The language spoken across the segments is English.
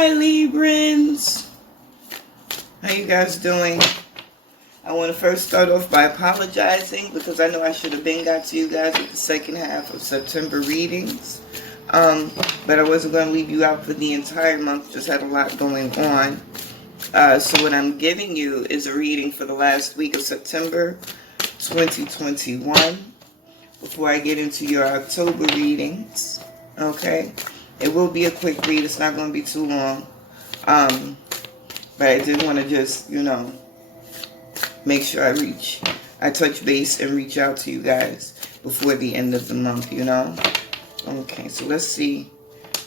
Hi, Librans. How you guys doing? I want to first start off by apologizing because I know I should have been got to you guys with the second half of September readings. But I wasn't going to leave you out for the entire month. Just had a lot going on. So what I'm giving you is a reading for the last week of September 2021 before I get into your October readings. Okay? It will be a quick read. It's not going to be too long. But I did want to just, make sure I touch base and reach out to you guys before the end of the month, Okay, so let's see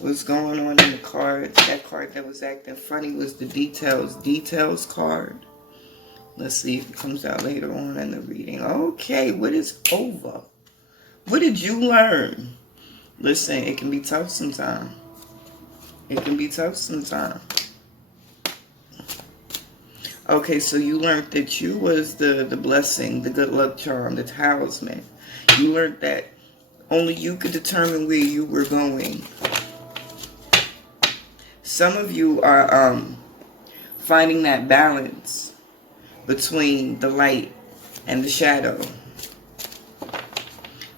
what's going on in the cards. That card that was acting funny was the details card. Let's see if it comes out later on in the reading. Okay, what is over? What did you learn? Listen, it can be tough sometimes. It can be tough sometimes. Okay, so you learned that you was the blessing, the good luck charm, the talisman. You learned that only you could determine where you were going. Some of you are finding that balance between the light and the shadow.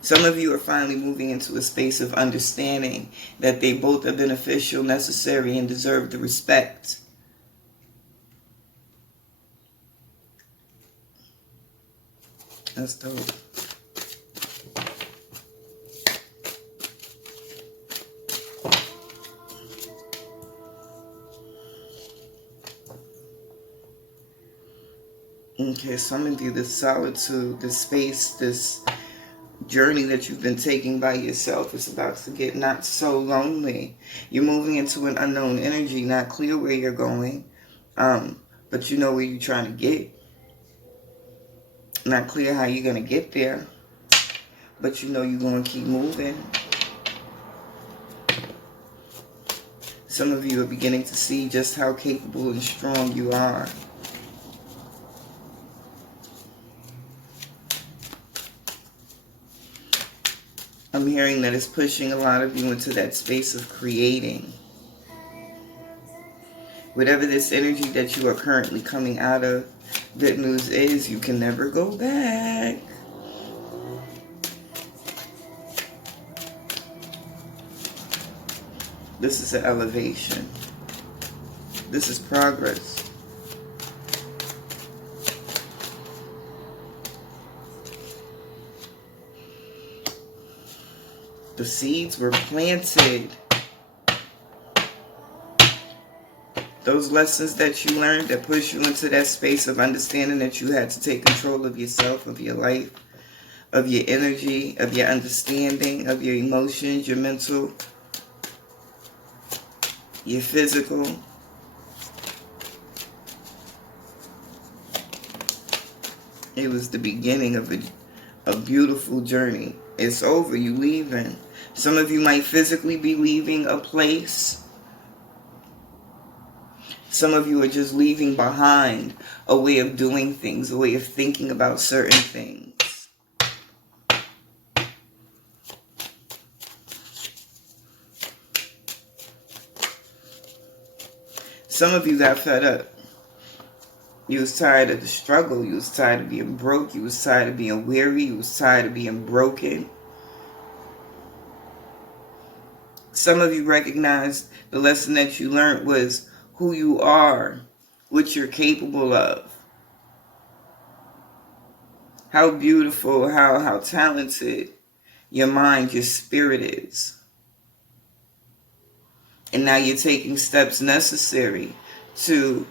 Some of you are finally moving into a space of understanding that they both are beneficial, necessary, and deserve the respect. That's dope. Okay, some of you, this solitude, this space, this journey that you've been taking by yourself is about to get not so lonely. You're moving into an unknown energy, not clear where you're going, but you know where you're trying to get. Not clear how you're going to get there, but you know you're going to keep moving. Some of you are beginning to see just how capable and strong you are. I'm hearing that it's pushing a lot of you into that space of creating. Whatever this energy that you are currently coming out of, good news is you can never go back. This is an elevation. This is progress. The seeds were planted. Those lessons that you learned that push you into that space of understanding that you had to take control of yourself, of your life, of your energy, of your understanding, of your emotions, your mental, your physical. It was the beginning of a beautiful journey. It's over. You leaving. Some of you might physically be leaving a place. Some of you are just leaving behind a way of doing things, a way of thinking about certain things. Some of you got fed up. You was tired of the struggle. You was tired of being broke. You was tired of being weary. You was tired of being broken. Some of you recognized the lesson that you learned was who you are, what you're capable of. How beautiful, how talented your mind, your spirit is. And now you're taking steps necessary to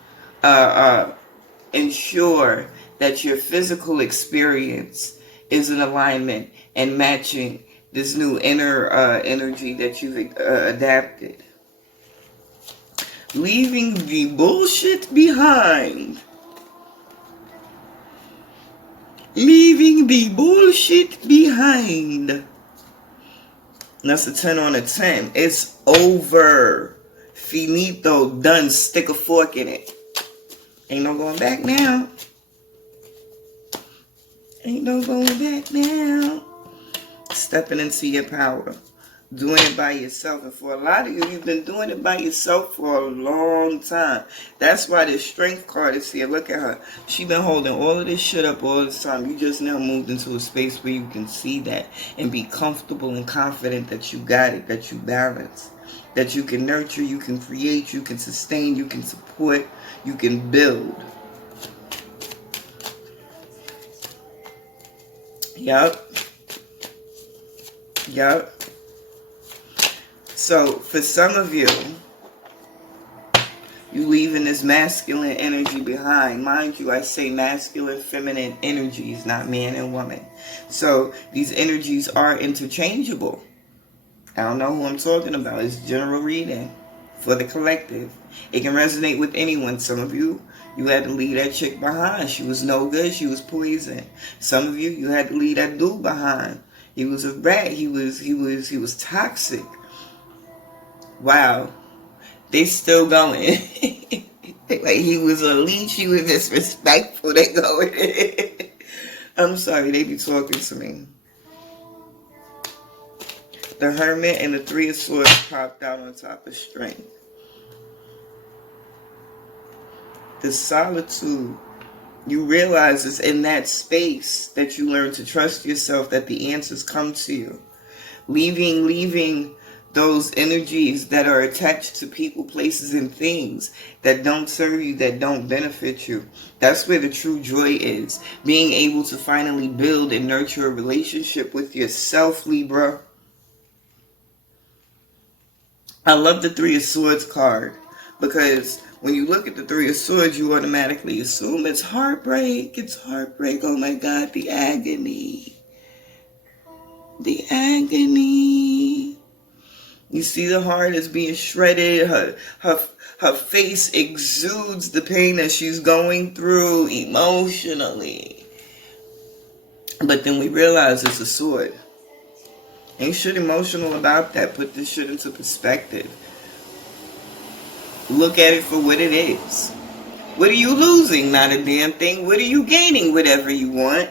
ensure that your physical experience is in alignment and matching this new inner energy that you've adapted. Leaving the bullshit behind. Leaving the bullshit behind. That's a 10 on a 10. It's over. Finito. Done. Stick a fork in it. Ain't no going back now. Ain't no going back now. Stepping into your power. doing it by yourself. And for a lot of you, you've been doing it by yourself for a long time. That's why this strength card is here. Look at her. She's been holding all of this shit up all this time. You just now moved into a space where you can see that and be comfortable and confident that you got it, that you balance, that you can nurture, you can create, you can sustain, you can support, you can build. Yup. So for some of you, you leaving this masculine energy behind. Mind you, I say masculine, feminine energies, not man and woman. So these energies are interchangeable. I don't know who I'm talking about. It's general reading for the collective. It can resonate with anyone. Some of you, you had to leave that chick behind. She was no good. She was poison. Some of you, you had to leave that dude behind. He was a rat. He was toxic. Wow. They still going. Like he was a leech. He was disrespectful. They going. I'm sorry. They be talking to me. The Hermit and the Three of Swords popped out on top of Strength. The Solitude. You realize it's in that space that you learn to trust yourself, that the answers come to you. Leaving those energies that are attached to people, places, and things that don't serve you, that don't benefit you. That's where the true joy is. Being able to finally build and nurture a relationship with yourself, Libra. I love the Three of Swords card because when you look at the Three of Swords, you automatically assume it's heartbreak. It's heartbreak. Oh my God, the agony. The agony. You see the heart is being shredded. Her face exudes the pain that she's going through emotionally. But then we realize it's a sword. Ain't shit emotional about that. Put this shit into perspective. Look at it for what it is. What are you losing? Not a damn thing. What are you gaining? Whatever you want.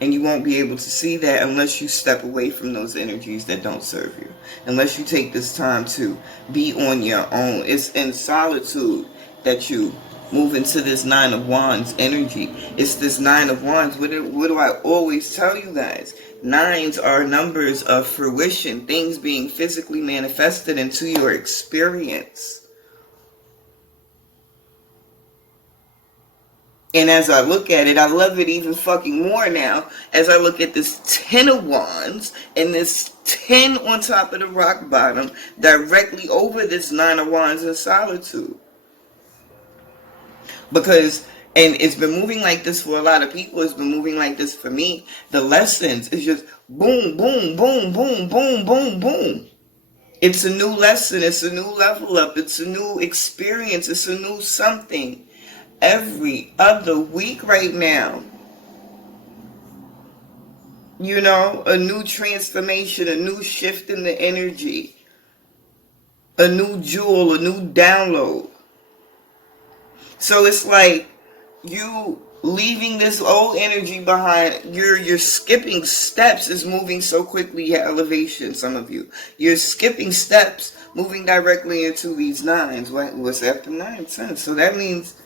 And you won't be able to see that unless you step away from those energies that don't serve you. Unless you take this time to be on your own. It's in solitude that you move into this Nine of Wands energy. It's this Nine of Wands. What do I always tell you guys? Nines are numbers of fruition. Things being physically manifested into your experience. And as I look at it, I love it even fucking more now. As I look at this 10 of Wands and this 10 on top of the rock bottom, directly over this 9 of Wands in solitude. Because, and it's been moving like this for a lot of people. It's been moving like this for me. The lessons is just boom, boom, boom, boom, boom, boom, boom. It's a new lesson. It's a new level up. It's a new experience. It's a new something. Every other week right now. You know, a new transformation, a new shift in the energy. A new jewel, a new download. So it's like you leaving this old energy behind. You're skipping steps. Is moving so quickly at elevation, some of you. You're skipping steps, moving directly into these nines. What's after 9? 10. So that means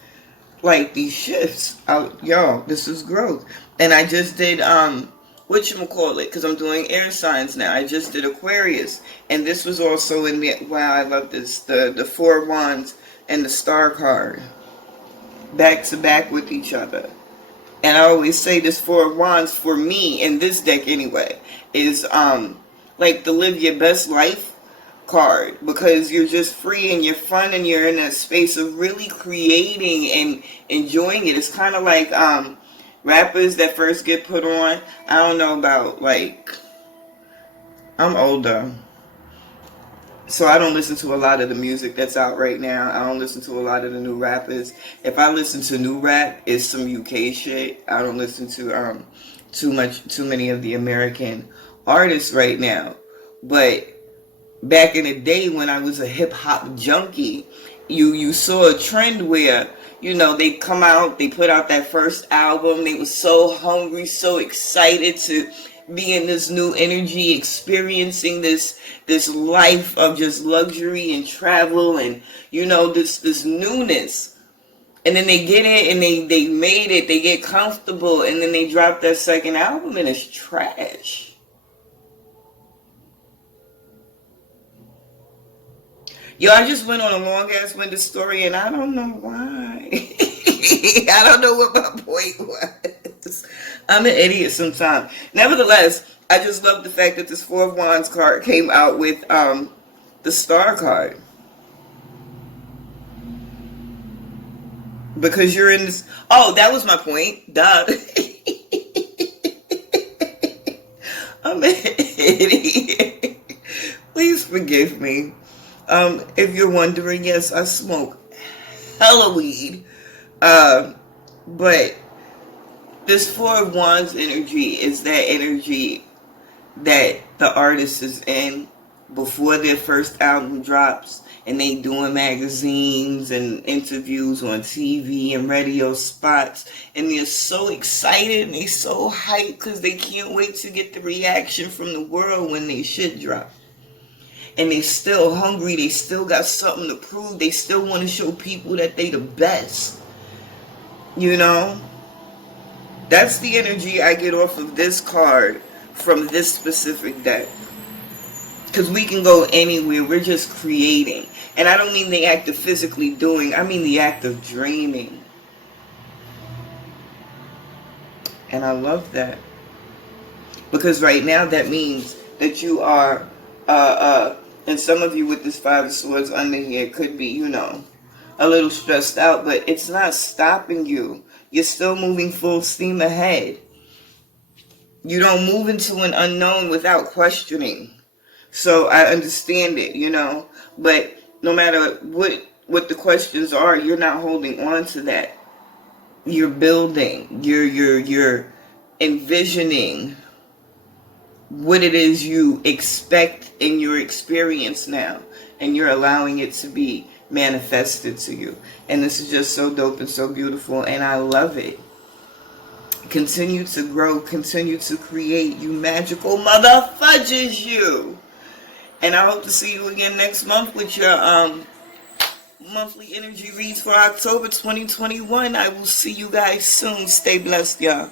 like these shifts out, y'all, this is growth. And I just did whatchamacallit, because I'm doing air signs now. I just did Aquarius, and this was also in the, wow, I love this, the 4 of Wands and the Star card back to back with each other. And I always say this 4 of Wands for me in this deck anyway is like the live your best life card, because you're just free and you're fun and you're in that space of really creating and enjoying it. It's kind of like rappers that first get put on. I don't know about, like, I'm older, so I don't listen to a lot of the music that's out right now. I don't listen to a lot of the new rappers. If I listen to new rap, it's some UK shit. I don't listen to too many of the American artists right now. But back in the day when I was a hip-hop junkie, you saw a trend where, you know, they come out, they put out that first album, they were so hungry, so excited to be in this new energy, experiencing this life of just luxury and travel and, you know, this newness. And then they get it and they made it, they get comfortable, and then they drop their second album and it's trash. Yo, I just went on a long ass winded story and I don't know why. I don't know what my point was. I'm an idiot sometimes. Nevertheless, I just love the fact that this Four of Wands card came out with the Star card. Because you're in this... Oh, that was my point. Duh. I'm an idiot. Please forgive me. If you're wondering, yes, I smoke hella weed. But this Four of Wands energy is that energy that the artist is in before their first album drops, and they doing magazines and interviews on TV and radio spots, and they're so excited and they so hyped because they can't wait to get the reaction from the world when they shit drop. And they still hungry, they still got something to prove, they still want to show people that they the best. You know? That's the energy I get off of this card from this specific deck. Because we can go anywhere. We're just creating. And I don't mean the act of physically doing. I mean the act of dreaming. And I love that. Because right now that means that you are, and some of you with this Five of Swords under here could be, you know, a little stressed out. But it's not stopping you. You're still moving full steam ahead. You don't move into an unknown without questioning. So I understand it, you know, but no matter what the questions are, you're not holding on to that. You're building, you're envisioning what it is you expect in your experience now, and you're allowing it to be manifested to you. And this is just so dope and so beautiful, and I love it. Continue to grow, continue to create, you magical motherfudges, you. And I hope to see you again next month with your monthly energy reads for October 2021. I will see you guys soon. Stay blessed, y'all.